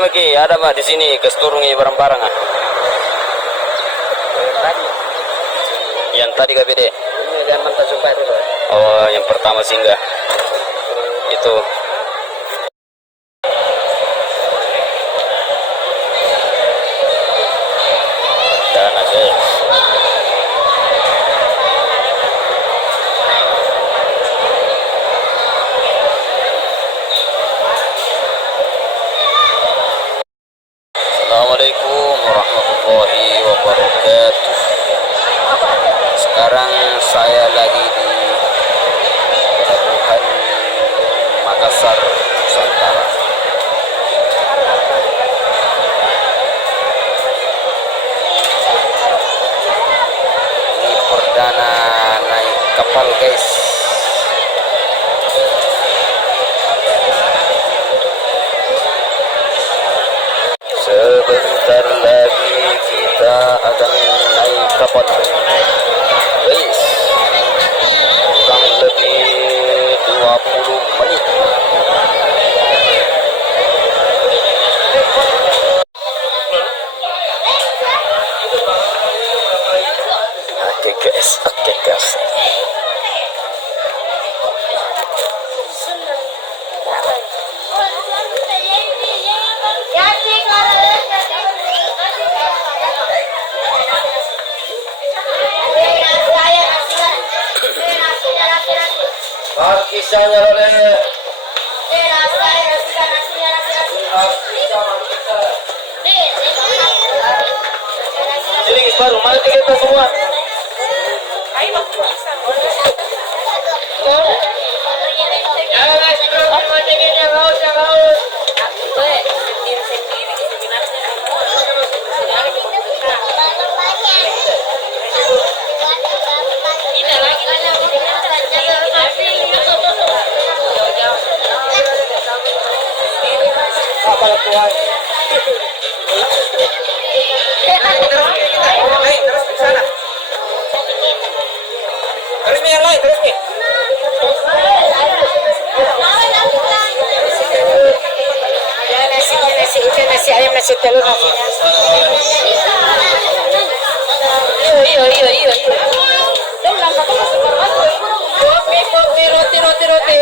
Maki, ada mah di sini kesturungi barang-barang ah. Tadi Yang tadi KPD. ini zaman tak jumpa itu. Oh, yang pertama singgah. Itu. Dan aja. Assalamualaikum warahmatullahi wabarakatuh. Sekarang saya lagi di Pelabuhan Makassar, Nusantara. Ini perdana naik kapal, guys. Sebentar lagi kita akan naik kapal, guys. Kurang lebih 20 menit. Oke guys. Kisahnya oleh jadi baru mari kita semua. Kapal tuan. Terus ke sana. Terus yang lain, terus nih. Nasi ayam, nasi telur. Iya. Kopi, roti.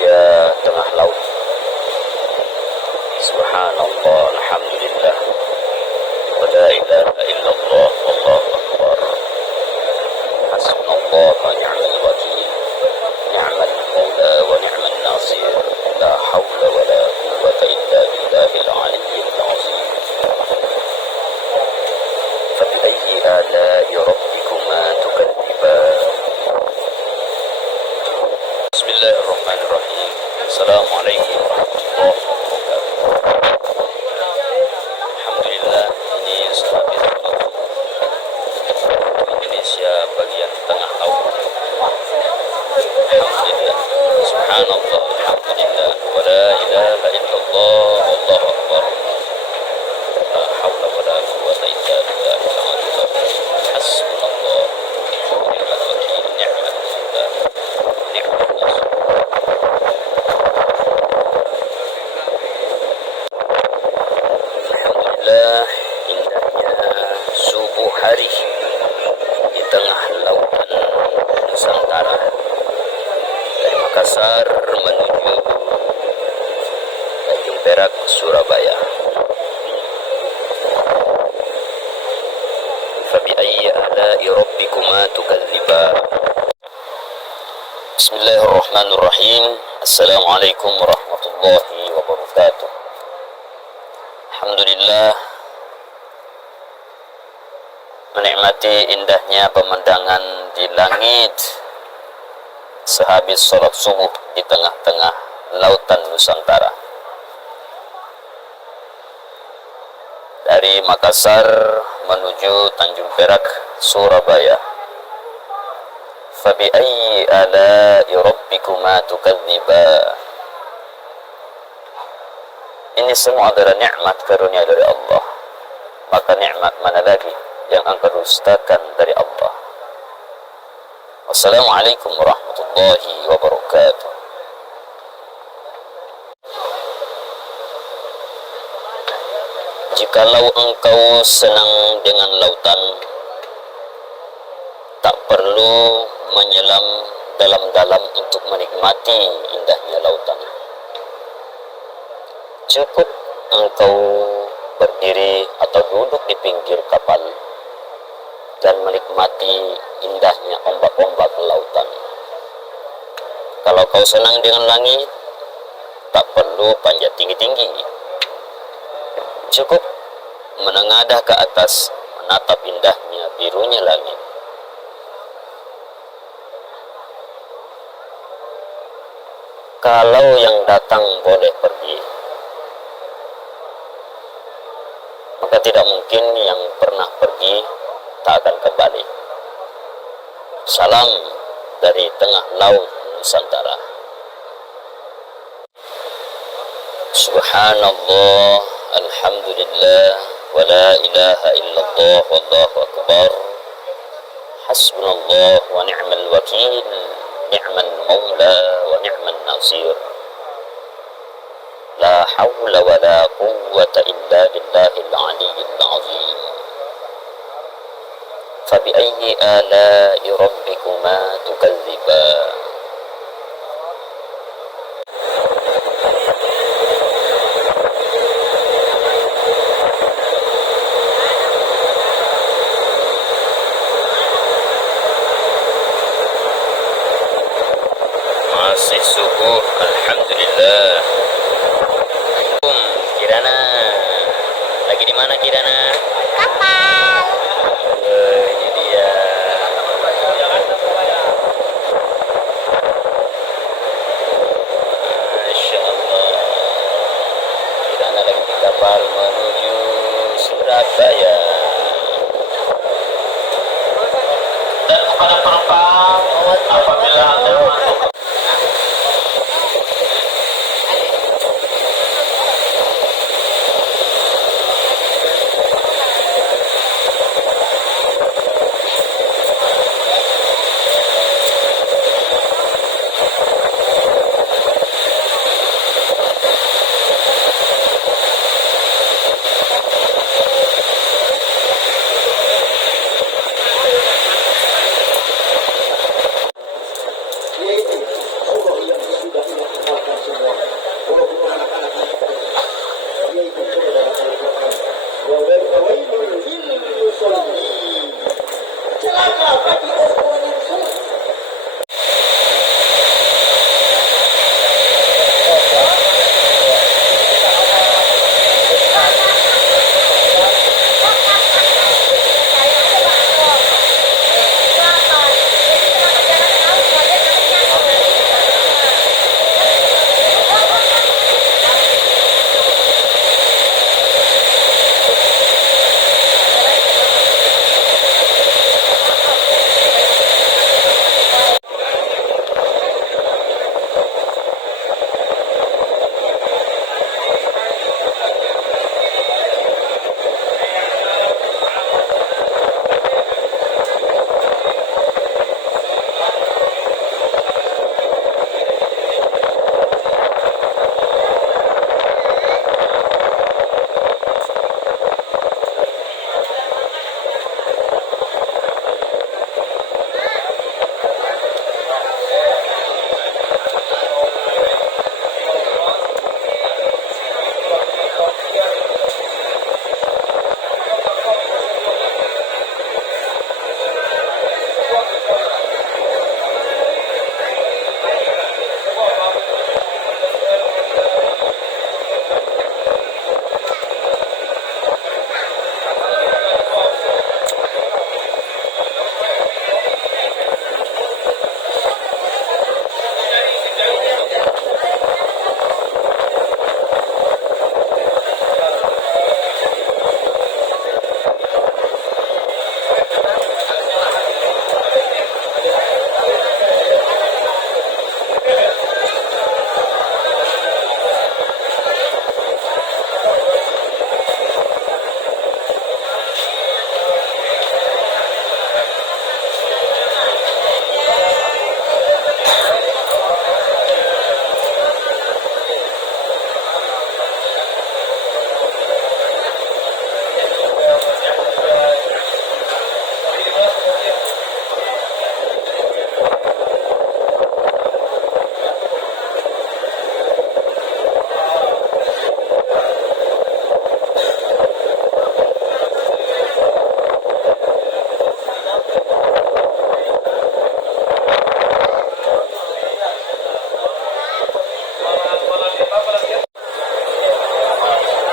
Indonesia tengah laut. Subhanallah, alhamdulillah, wa la ilaha illallah, wallahu akbar. Hasbunallah wa ni'mal wakil, ni'mal maula wa ni'mal nasir. La hawla wa la quwwata illa billahil aliyyil azim. Fa bi ayyi ala'i rabbikuma tukadziban. Bismillahirrahmanirrahim. Assalamualaikum warahmatullahi wabarakatuh. Alhamdulillah, ini salat Indonesia bagian tengah laut. Alhamdulillah, subhanallah, alhamdulillah, wa la ilaha illallah, wallahu akbar. La hawla wa la quwwata illa billahil aliyyil azim. Hasbunallah wa ni'mal wakil, ni'mal maula, ni'mal nasir. Alhamdulillah, indahnya subuh hari di tengah lautan Nusantara, dari Makassar menuju Tanjung Perak, Surabaya. Fabi ayyi ala'i rabbikuma tukadziban. Bismillahirrahmanirrahim. Assalamualaikum warahmatullahi wabarakatuh. Alhamdulillah, menikmati indahnya pemandangan di langit sehabis sholat subuh di tengah-tengah lautan Nusantara. Dari Makassar menuju Tanjung Perak, Surabaya. Fabi ayyi ala'i rabbikuma tukadziban. Ini semua adalah nikmat karunia dari Allah. Maka nikmat mana lagi yang engkau dustakan dari Allah? Wassalamualaikum warahmatullahi wabarakatuh. Jikalau engkau senang dengan lautan, tak perlu menyelam dalam-dalam untuk menikmati indahnya lautan. Cukup engkau berdiri atau duduk di pinggir kapal dan menikmati indahnya ombak-ombak lautan. Kalau kau senang dengan langit, tak perlu panjat tinggi-tinggi. Cukup menengadah ke atas, menatap indahnya birunya langit. Kalau yang datang boleh pergi, maka tidak mungkin yang pernah pergi tak akan kembali. Salam dari tengah laut Nusantara. Subhanallah, alhamdulillah, wa la ilaha illallah, wallahu akbar. Hasbunallah wa ni'mal wakil, ni'mal maula wa ni'mal nasir. La hawla wa la quwwata illa billahil aliyyil azim. Fabi ayyi ala'i rabbikuma tukadziban. Masih subuh, alhamdulillah. Kirana, lagi di mana Kirana? Kapal. Ini dia. Masya Allah. Kirana lagi di kapal menuju Surabaya. Dan kepada penumpang, apabila Anda masuk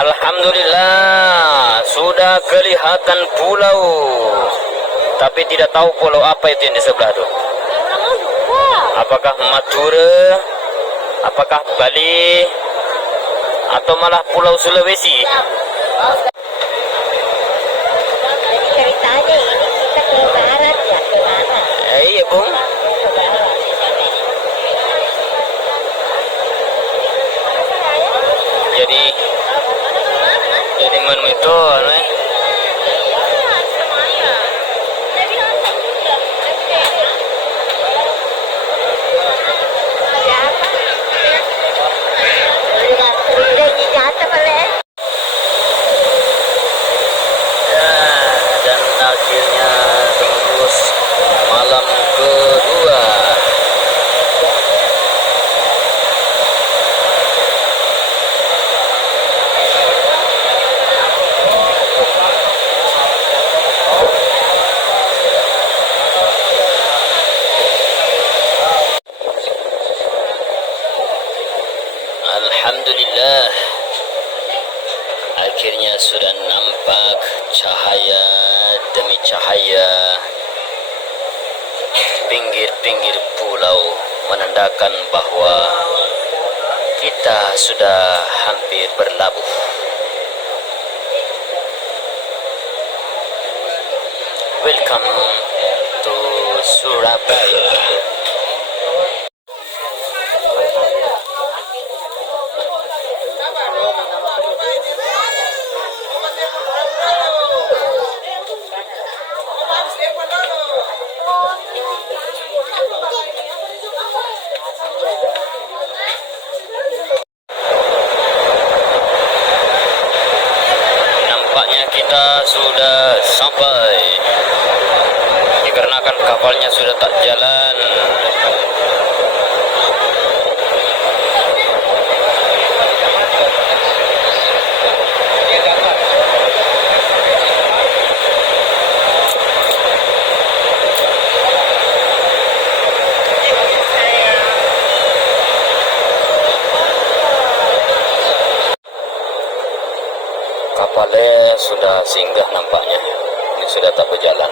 Alhamdulillah sudah kelihatan pulau, tapi tidak tahu pulau apa itu yang di sebelah itu. Apakah Madura, apakah Bali, atau malah Pulau Sulawesi? Ceritanya ini kita ke barat ya, ke mana? Iya Bung. Jadi mana itu? Dan akhirnya tembus malam kedua. Alhamdulillah, akhirnya sudah nampak cahaya demi cahaya pinggir-pinggir pulau, menandakan bahwa kita sudah hampir berlabuh. Welcome to Surabaya. Nampaknya kita sudah sampai, dikarenakan kapalnya sudah tak jalan. Kapalnya sudah singgah nampaknya. Ini sudah tak berjalan.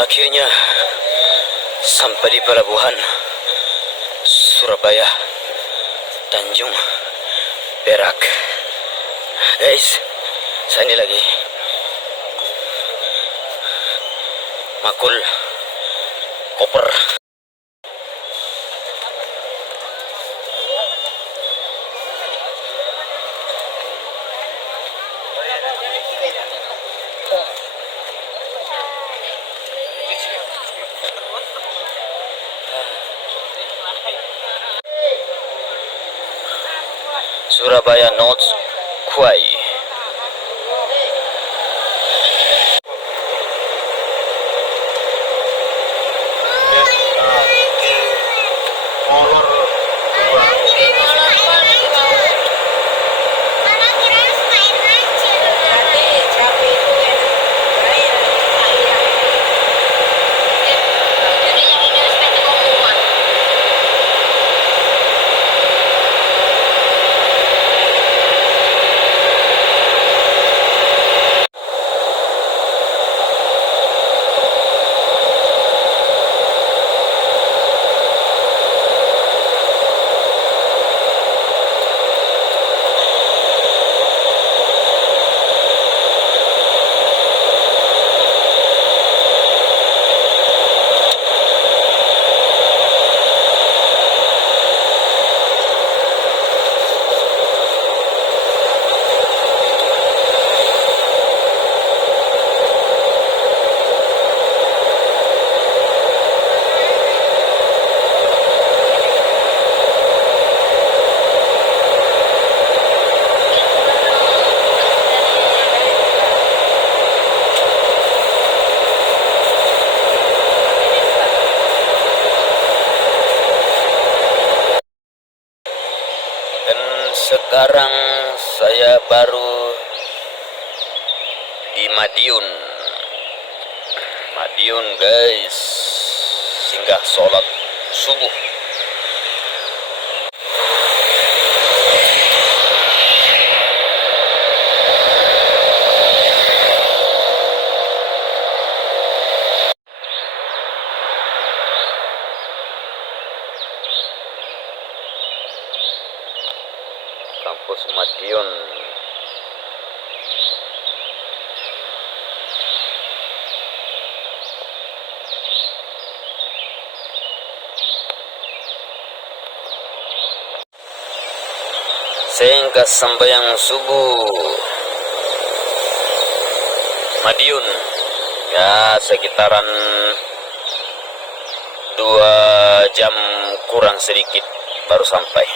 Akhirnya sampai di pelabuhan Surabaya Tanjung Perak. Guys, saya ini lagi makul koper. Surabaya North Quay. sekarang saya baru di Madiun. Madiun guys, singgah sholat subuh. Kampus Madiun. Sehingga sembahyang subuh Madiun ya sekitaran 2 jam kurang sedikit baru sampai.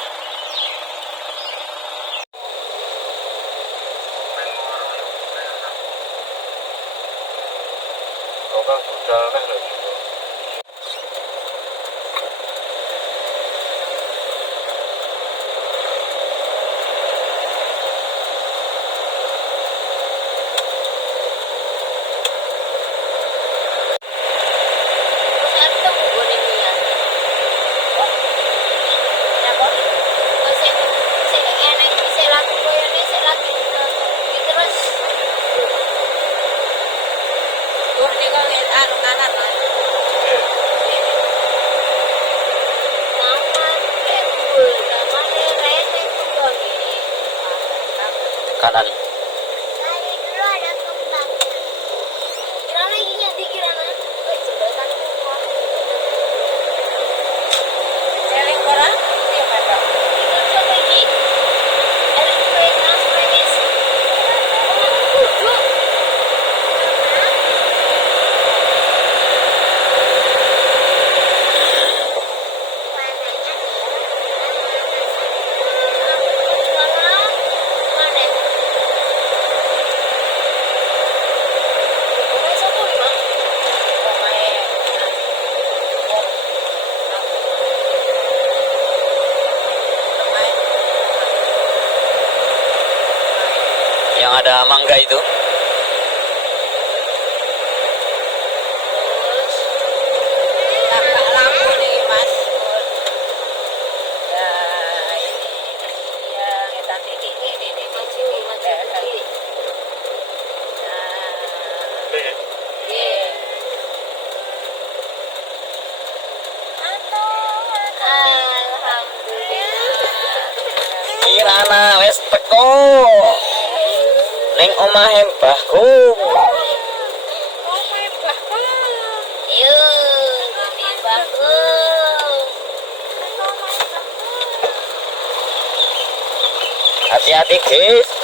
Kanan. Yang ada mangga itu. Lampu nih mas. Ya ini yang kita titik ini macam ini. Alhamdulillah. Kirana wes teko. Ning omahe mbahku. Hati-hati guys.